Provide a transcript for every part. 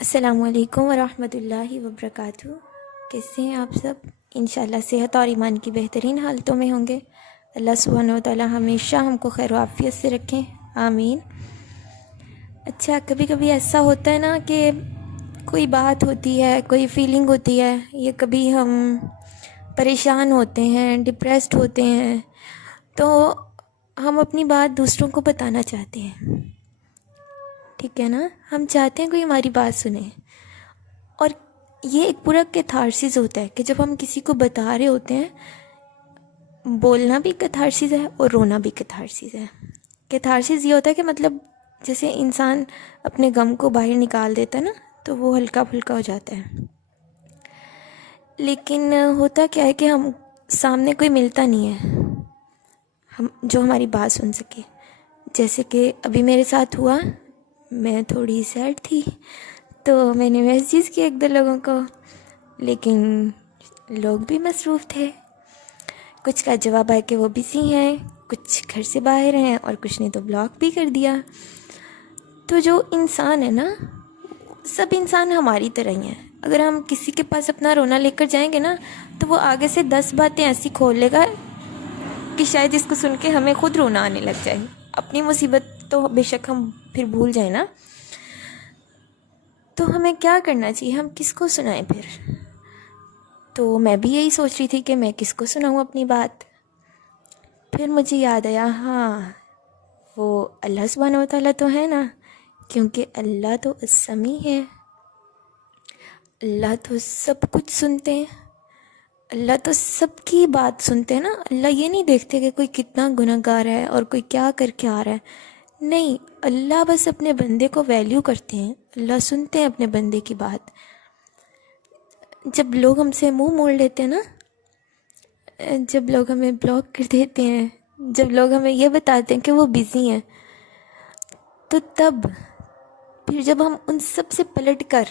السلام علیکم ورحمۃ اللہ وبرکاتہ۔ کیسے ہیں آپ سب؟ انشاءاللہ صحت اور ایمان کی بہترین حالتوں میں ہوں گے۔ اللہ سبحانہ و تعالی ہمیشہ ہم کو خیر و عافیت سے رکھیں، آمین۔ اچھا، کبھی کبھی ایسا ہوتا ہے نا کہ کوئی بات ہوتی ہے، کوئی فیلنگ ہوتی ہے، یا کبھی ہم پریشان ہوتے ہیں، ڈپریسڈ ہوتے ہیں، تو ہم اپنی بات دوسروں کو بتانا چاہتے ہیں، ٹھیک ہے نا؟ ہم چاہتے ہیں کوئی ہماری بات سنے، اور یہ ایک پورا کیتھارسس ہوتا ہے کہ جب ہم کسی کو بتا رہے ہوتے ہیں، بولنا بھی کیتھارسس ہے اور رونا بھی کیتھارسس ہے۔ کیتھارسس یہ ہوتا ہے کہ مطلب جیسے انسان اپنے غم کو باہر نکال دیتا ہے نا، تو وہ ہلکا پھلکا ہو جاتا ہے۔ لیکن ہوتا کیا ہے کہ ہم سامنے کوئی ملتا نہیں ہے جو ہماری بات سن سکے۔ جیسے کہ ابھی میرے ساتھ ہوا، میں تھوڑی سیڈ تھی تو میں نے میسیج کیا ایک دو لوگوں کو، لیکن لوگ بھی مصروف تھے۔ کچھ کا جواب ہے کہ وہ بزی ہیں، کچھ گھر سے باہر ہیں، اور کچھ نے تو بلاک بھی کر دیا۔ تو جو انسان ہے نا، سب انسان ہماری طرح ہی ہیں۔ اگر ہم کسی کے پاس اپنا رونا لے کر جائیں گے نا، تو وہ آگے سے 10 باتیں ایسی کھول لے گا کہ شاید اس کو سن کے ہمیں خود رونا آنے لگ جائے۔ اپنی مصیبت تو بے شک ہم پھر بھول جائیں نا، تو ہمیں کیا کرنا چاہیے؟ ہم کس کو سنائیں پھر؟ تو میں بھی یہی سوچ رہی تھی کہ میں کس کو سناؤں اپنی بات۔ پھر مجھے یاد آیا، ہاں وہ اللہ سبحانہ و تعالیٰ تو ہے نا، کیونکہ اللہ تو السمیع ہے، اللہ تو سب کچھ سنتے ہیں، اللہ تو سب کی بات سنتے ہیں نا۔ اللہ یہ نہیں دیکھتے کہ کوئی کتنا گناہ گار ہے اور کوئی کیا کر کے آ رہا ہے، نہیں، اللہ بس اپنے بندے کو ویلیو کرتے ہیں، اللہ سنتے ہیں اپنے بندے کی بات۔ جب لوگ ہم سے منہ موڑ لیتے ہیں نا، جب لوگ ہمیں بلاک کر دیتے ہیں، جب لوگ ہمیں یہ بتاتے ہیں کہ وہ بزی ہیں، تو تب پھر جب ہم ان سب سے پلٹ کر،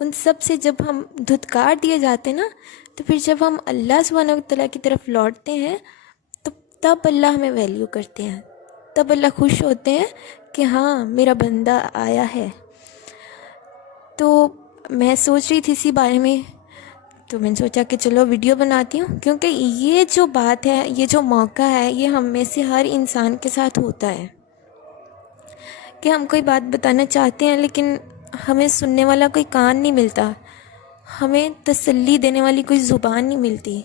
ان سب سے جب ہم دھتکار دیے جاتے ہیں نا، تو پھر جب ہم اللہ سبحانہ و تعالیٰ کی طرف لوٹتے ہیں، تو تب اللہ ہمیں ویلیو کرتے ہیں، تب اللہ خوش ہوتے ہیں کہ ہاں میرا بندہ آیا ہے۔ تو میں سوچ رہی تھی اسی بارے میں، تو میں نے سوچا کہ چلو ویڈیو بناتی ہوں، کیونکہ یہ جو بات ہے، یہ جو موقع ہے، یہ ہم میں سے ہر انسان کے ساتھ ہوتا ہے کہ ہم کوئی بات بتانا چاہتے ہیں، لیکن ہمیں سننے والا کوئی کان نہیں ملتا، ہمیں تسلی دینے والی کوئی زبان نہیں ملتی۔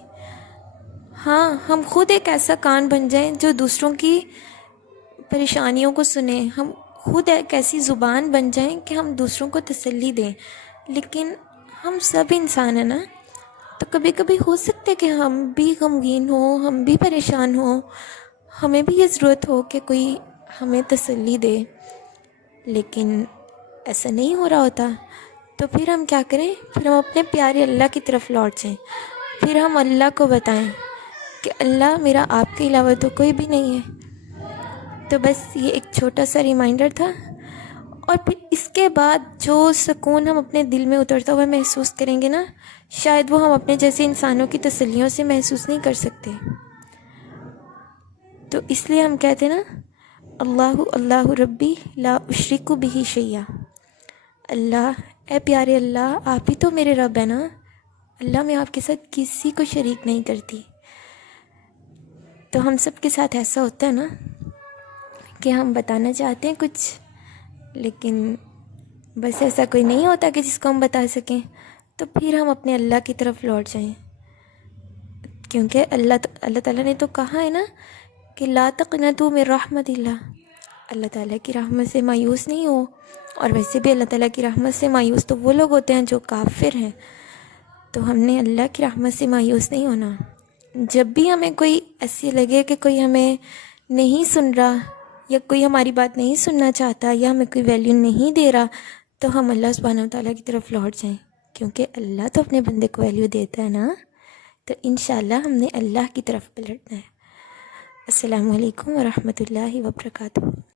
ہاں، ہم خود ایک ایسا کان بن جائیں جو دوسروں کی پریشانیوں کو سنیں، ہم خود ایک ایسی زبان بن جائیں کہ ہم دوسروں کو تسلی دیں۔ لیکن ہم سب انسان ہیں نا، تو کبھی کبھی ہو سکتا ہے کہ ہم بھی غمگین ہوں، ہم بھی پریشان ہوں، ہمیں بھی یہ ضرورت ہو کہ کوئی ہمیں تسلی دے، لیکن ایسا نہیں ہو رہا ہوتا۔ تو پھر ہم کیا کریں؟ پھر ہم اپنے پیارے اللہ کی طرف لوٹ جائیں، پھر ہم اللہ کو بتائیں کہ اللہ، میرا آپ کے علاوہ تو کوئی بھی نہیں ہے۔ تو بس یہ ایک چھوٹا سا ریمائنڈر تھا، اور پھر اس کے بعد جو سکون ہم اپنے دل میں اترتا ہوا محسوس کریں گے نا، شاید وہ ہم اپنے جیسے انسانوں کی تسلیوں سے محسوس نہیں کر سکتے۔ تو اس لیے ہم کہتے ہیں نا، اللہ اللہ ربی لا اشرک بہ شیئا، اللہ، اے پیارے اللہ، آپ ہی تو میرے رب ہے نا، اللہ میں آپ کے ساتھ کسی کو شریک نہیں کرتی۔ تو ہم سب کے ساتھ ایسا ہوتا ہے نا کہ ہم بتانا چاہتے ہیں کچھ، لیکن بس ایسا کوئی نہیں ہوتا کہ جس کو ہم بتا سکیں۔ تو پھر ہم اپنے اللہ کی طرف لوٹ جائیں، کیونکہ اللہ تعالیٰ نے تو کہا ہے نا کہ لا تقنطوا من رحمت اللہ، اللہ تعالیٰ کی رحمت سے مایوس نہیں ہو۔ اور ویسے بھی اللہ تعالیٰ کی رحمت سے مایوس تو وہ لوگ ہوتے ہیں جو کافر ہیں، تو ہم نے اللہ کی رحمت سے مایوس نہیں ہونا۔ جب بھی ہمیں کوئی ایسی لگے کہ کوئی ہمیں نہیں سن رہا، یا کوئی ہماری بات نہیں سننا چاہتا، یا ہمیں کوئی ویلیو نہیں دے رہا، تو ہم اللہ سبحانہ و تعالیٰ کی طرف لوٹ جائیں، کیونکہ اللہ تو اپنے بندے کو ویلیو دیتا ہے نا۔ تو انشاءاللہ ہم نے اللہ کی طرف پلٹنا ہے۔ السلام علیکم ورحمۃ اللہ وبرکاتہ۔